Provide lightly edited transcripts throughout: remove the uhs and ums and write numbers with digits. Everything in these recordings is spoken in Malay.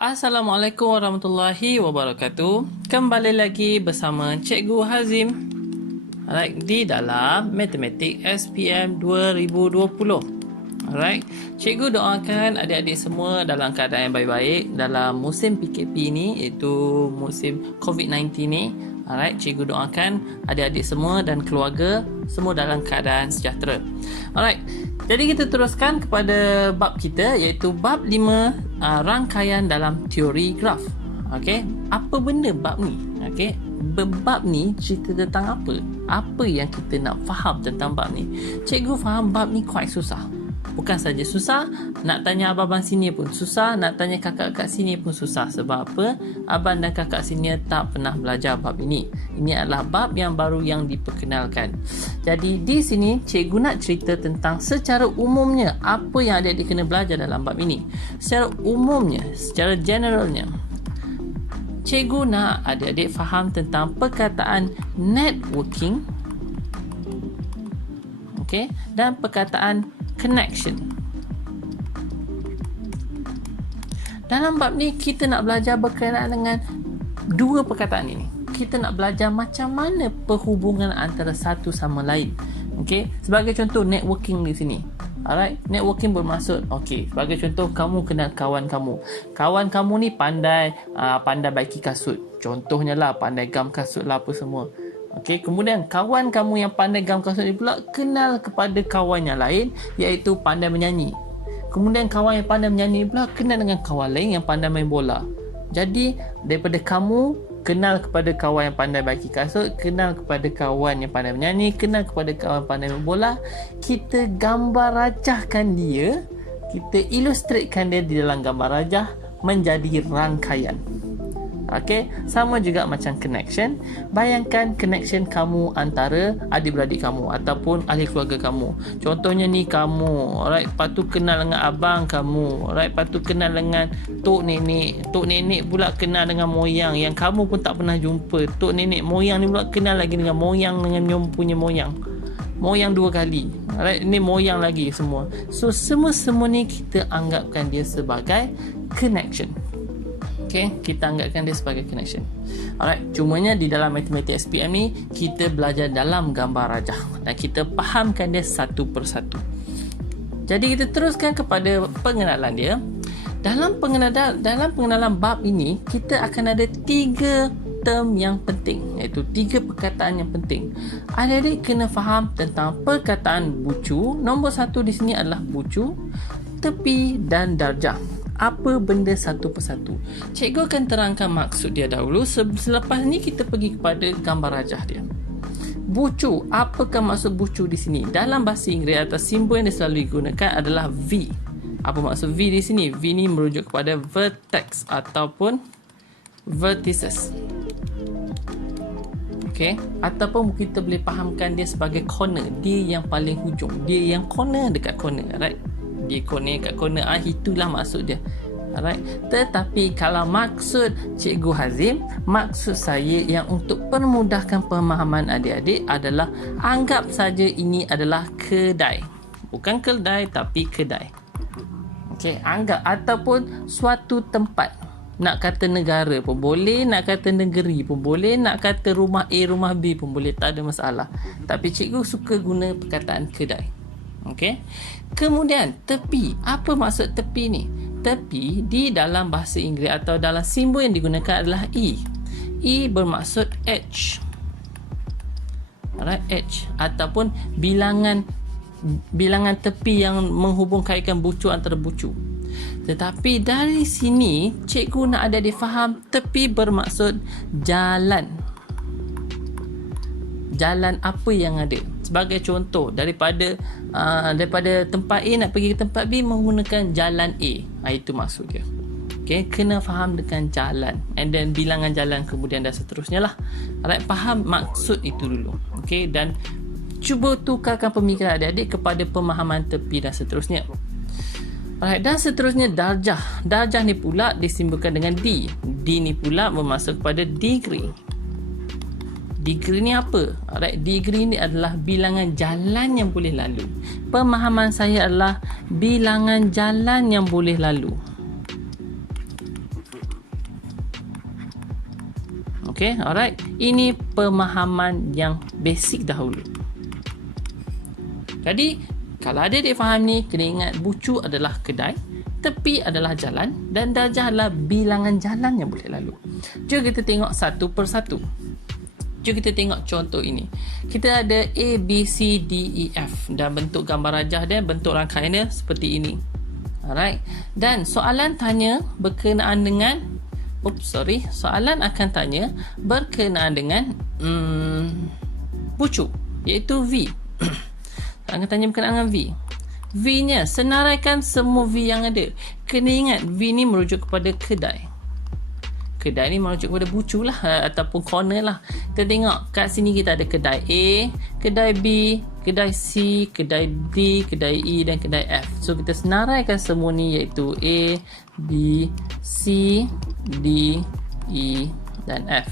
Assalamualaikum warahmatullahi wabarakatuh. Kembali lagi bersama Cikgu Hazim. Alright, di dalam Matematik SPM 2020. Alright, cikgu doakan adik-adik semua dalam keadaan yang baik-baik dalam musim PKP ni, iaitu musim COVID-19 ni. Alright, cikgu doakan adik-adik semua dan keluarga semua dalam keadaan sejahtera. Alright, jadi kita teruskan kepada bab kita, iaitu bab 5, rangkaian dalam teori graf. Okey, apa benda bab ni? Okey, bab ni cerita tentang apa? Apa yang kita nak faham tentang bab ni? Cikgu faham bab ni quite susah. Bukan saja susah, nak tanya abang-abang sini pun susah, nak tanya kakak-kakak sini pun susah. Sebab apa? Abang dan kakak sini tak pernah belajar bab ini. Ini adalah bab yang baru yang diperkenalkan. Jadi di sini cikgu nak cerita tentang secara umumnya apa yang adik-adik kena belajar dalam bab ini. Secara umumnya, secara generalnya, cikgu nak adik-adik faham tentang perkataan networking, okay, dan perkataan connection. Dalam bab ni kita nak belajar berkenaan dengan dua perkataan ini. Kita nak belajar macam mana perhubungan antara satu sama lain. Okey, sebagai contoh networking di sini. Alright, networking bermaksud okey, sebagai contoh kamu kenal kawan kamu. Kawan kamu ni pandai baiki kasut. Contohnya lah pandai gam kasut lah apa semua. Okey, kemudian kawan kamu yang pandai gam kasut ni pula kenal kepada kawan yang lain, iaitu pandai menyanyi. Kemudian kawan yang pandai menyanyi pula kenal dengan kawan lain yang pandai main bola. Jadi daripada kamu kenal kepada kawan yang pandai baiki kasut, kenal kepada kawan yang pandai menyanyi, kenal kepada kawan yang pandai main bola, kita gambar rajahkan dia, kita ilustratekan dia di dalam gambar rajah menjadi rangkaian. Okey, sama juga macam connection. Bayangkan connection kamu antara adik-beradik kamu ataupun ahli keluarga kamu. Contohnya ni kamu, alright, lepas tu kenal dengan abang kamu, alright, lepas tu kenal dengan tok nenek. Tok nenek pula kenal dengan moyang yang kamu pun tak pernah jumpa. Tok nenek moyang ni pula kenal lagi dengan moyang, dengan nyom punya moyang. Moyang dua kali. Alright, ni moyang lagi semua. So semua ni kita anggapkan dia sebagai connection. Okay, kita anggapkan dia sebagai connection. Alright, cumanya di dalam matematik SPM ni kita belajar dalam gambar rajah dan kita fahamkan dia satu persatu. Jadi kita teruskan kepada pengenalan dia. Dalam pengenalan bab ini kita akan ada 3 term yang penting, iaitu 3 perkataan yang penting. Adik-adik kena faham tentang perkataan bucu. Nombor 1 di sini adalah bucu, tepi dan darjah. Apa benda satu persatu? Cikgu akan terangkan maksud dia dahulu. Selepas ni kita pergi kepada gambar rajah dia. Bucu, apakah maksud bucu di sini? Dalam bahasa Inggeris atau simbol yang selalu digunakan adalah V. Apa maksud V di sini? V ni merujuk kepada vertex ataupun vertices. Okey, ataupun kita boleh fahamkan dia sebagai corner. Dia yang paling hujung. Dia yang corner dekat corner, right? Dia corner kat corner, itulah maksud dia. Alright. Tetapi kalau maksud Cikgu Hazim, maksud saya yang untuk permudahkan pemahaman adik-adik adalah anggap saja ini adalah kedai. Bukan kedai tapi kedai. Okey, anggap, ataupun suatu tempat. Nak kata negara pun boleh, nak kata negeri pun boleh, nak kata rumah A, rumah B pun boleh, tak ada masalah. Tapi cikgu suka guna perkataan kedai. Okey. Kemudian tepi. Apa maksud tepi ni? Tepi di dalam bahasa Inggeris atau dalam simbol yang digunakan adalah E. E bermaksud edge. Alright, edge ataupun bilangan tepi yang menghubungkan bucu antara bucu. Tetapi dari sini cikgu nak ada difaham tepi bermaksud jalan. Jalan apa yang ada? Sebagai contoh, daripada tempat A nak pergi ke tempat B menggunakan jalan A. Itu maksud dia. Okay, kena faham dengan jalan, and then bilangan jalan kemudian dan seterusnya lah. Alright, faham maksud itu dulu. Okay, dan cuba tukarkan pemikiran adik-adik kepada pemahaman tepi dan seterusnya. Alright, dan seterusnya darjah. Darjah ni pula disimbolkan dengan D. D ni pula bermaksud kepada degree. Degree ni apa? Alright, degree ni adalah bilangan jalan yang boleh lalu. Pemahaman saya adalah bilangan jalan yang boleh lalu. Okay, alright. Ini pemahaman yang basic dahulu. Jadi, kalau ada adik faham ni, kena ingat bucu adalah kedai, tepi adalah jalan dan darjah adalah bilangan jalan yang boleh lalu. Jom kita tengok satu persatu. Jom kita tengok contoh ini. Kita ada A, B, C, D, E, F dan bentuk gambar rajah dia, bentuk rangkaian dia seperti ini. Alright. Dan soalan tanya berkenaan dengan soalan akan tanya berkenaan dengan bucu, iaitu V. Akan tanya berkenaan dengan V. V nya, senaraikan semua V yang ada. Kena ingat, V ni merujuk kepada kedai. Kedai ni merujuk kepada bucu lah, ataupun corner lah. Kita tengok kat sini kita ada kedai A, kedai B, kedai C, kedai D, kedai E dan kedai F. So kita senaraikan semua ni, iaitu A, B, C, D, E dan F.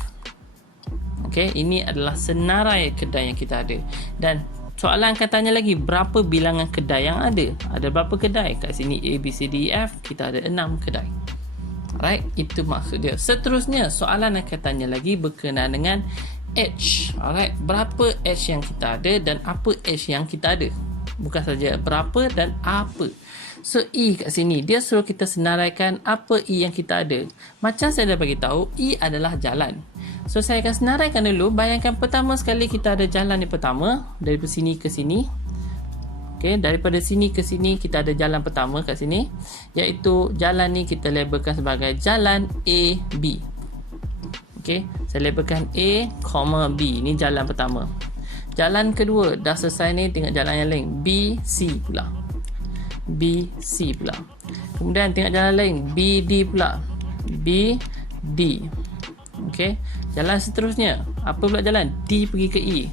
Okay, ini adalah senarai kedai yang kita ada. Dan soalan akan tanya lagi, berapa bilangan kedai yang ada? Ada berapa kedai? Kat sini A, B, C, D, E, F, kita ada 6 kedai. Alright, itu maksud dia. Seterusnya, soalan akan tanya lagi berkenaan dengan H. Alright, berapa H yang kita ada dan apa H yang kita ada? Bukan saja berapa dan apa. So, E kat sini, dia suruh kita senaraikan apa E yang kita ada. Macam saya dah bagi tahu, E adalah jalan. So, saya akan senaraikan dulu. Bayangkan pertama sekali kita ada jalan yang pertama, dari sini ke sini. Okay, daripada sini ke sini kita ada jalan pertama kat sini, iaitu jalan ni kita labelkan sebagai jalan A, B. Okay, saya labelkan A, B. Ni jalan pertama. Jalan kedua, dah selesai ni, tengok jalan yang lain. B, C pula. B, C pula. Kemudian tengok jalan lain. B, D pula. B, D. Okay, jalan seterusnya. Apa pula jalan? D pergi ke E.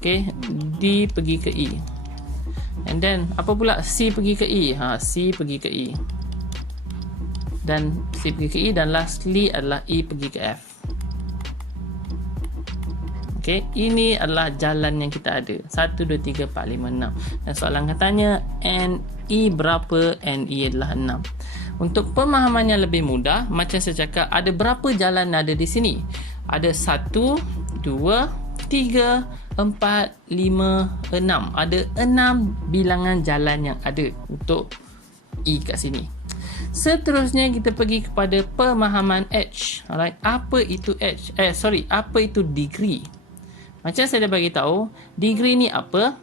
Okay, D pergi ke E. And then apa pula? C pergi ke E. C pergi ke E. Dan C pergi ke E. Dan lastly adalah E pergi ke F. Okay, ini adalah jalan yang kita ada. 1, 2, 3, 4, 5, 6. Dan soalan katanya NE berapa? NE adalah 6. Untuk pemahaman yang lebih mudah, macam saya cakap, ada berapa jalan ada di sini? Ada 1, 2, 3, 4, 5, 6. Ada 6 bilangan jalan yang ada untuk E kat sini. Seterusnya kita pergi kepada pemahaman H. Alright, apa itu H? Apa itu degree? Macam saya dah bagi tahu, degree ni apa?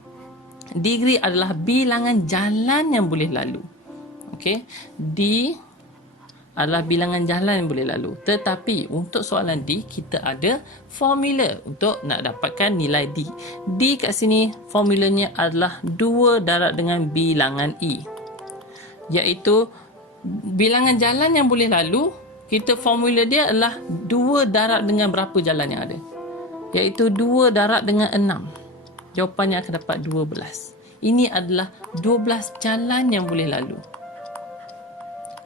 Degree adalah bilangan jalan yang boleh lalu. Okey, D adalah bilangan jalan yang boleh lalu. Tetapi untuk soalan D, kita ada formula untuk nak dapatkan nilai D. D kat sini formulanya adalah 2 darab dengan bilangan E. Iaitu bilangan jalan yang boleh lalu, kita formula dia adalah 2 darab dengan berapa jalan yang ada. Iaitu 2 darab dengan 6. Jawapannya akan dapat 12. Ini adalah 12 jalan yang boleh lalu.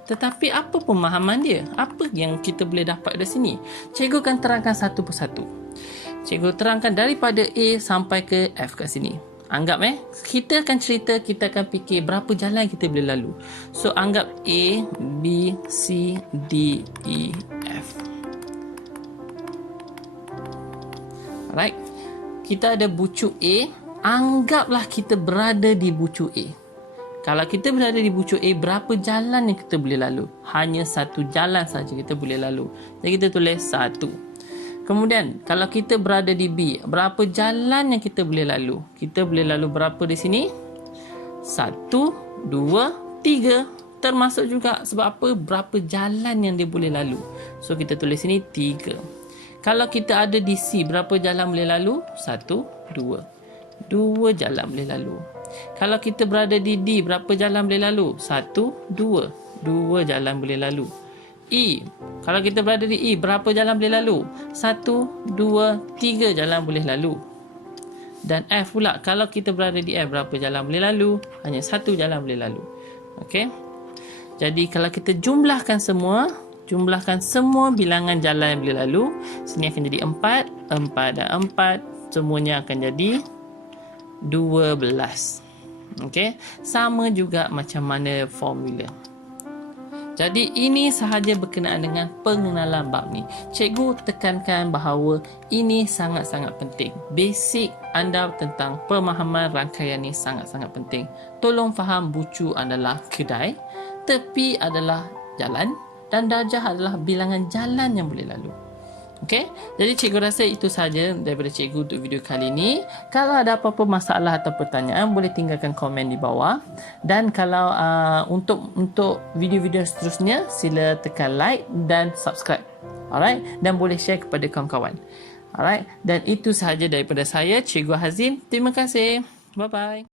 Tetapi apa pemahaman dia? Apa yang kita boleh dapat dari sini? Cikgu akan terangkan satu persatu. Cikgu terangkan daripada A sampai ke F kat sini. Anggap kita akan cerita, kita akan fikir berapa jalan kita boleh lalu. So anggap A, B, C, D, E, F. Alright. Kita ada bucu A. Anggaplah kita berada di bucu A. Kalau kita berada di bucu A, berapa jalan yang kita boleh lalu? Hanya 1 jalan saja kita boleh lalu. Jadi kita tulis 1. Kemudian, kalau kita berada di B, berapa jalan yang kita boleh lalu? Kita boleh lalu berapa di sini? 1, 2, 3. Termasuk juga sebab apa? Berapa jalan yang dia boleh lalu. So, kita tulis sini 3. Kalau kita ada di C, berapa jalan boleh lalu? 1, 2. 2 jalan boleh lalu. Kalau kita berada di D, berapa jalan boleh lalu? 1, 2. 2 jalan boleh lalu. E, kalau kita berada di E, berapa jalan boleh lalu? 1, 2, 3 jalan boleh lalu. Dan F pula, kalau kita berada di F, berapa jalan boleh lalu? Hanya 1 jalan boleh lalu. Okey. Jadi kalau kita jumlahkan semua bilangan jalan yang boleh lalu, sini akan jadi 4, 4 dan 4, semuanya akan jadi 12. Okey, sama juga macam mana formula. Jadi ini sahaja berkenaan dengan pengenalan bab ni. Cikgu tekankan bahawa ini sangat-sangat penting. Basic anda tentang pemahaman rangkaian ni sangat-sangat penting. Tolong faham bucu adalah kedai, tepi adalah jalan dan darjah adalah bilangan jalan yang boleh lalu. Okey, jadi cikgu rasa itu sahaja daripada cikgu untuk video kali ini. Kalau ada apa-apa masalah atau pertanyaan, boleh tinggalkan komen di bawah. Dan kalau untuk video-video seterusnya, sila tekan like dan subscribe. Alright, dan boleh share kepada kawan-kawan. Alright, dan itu sahaja daripada saya, Cikgu Hazim. Terima kasih. Bye-bye.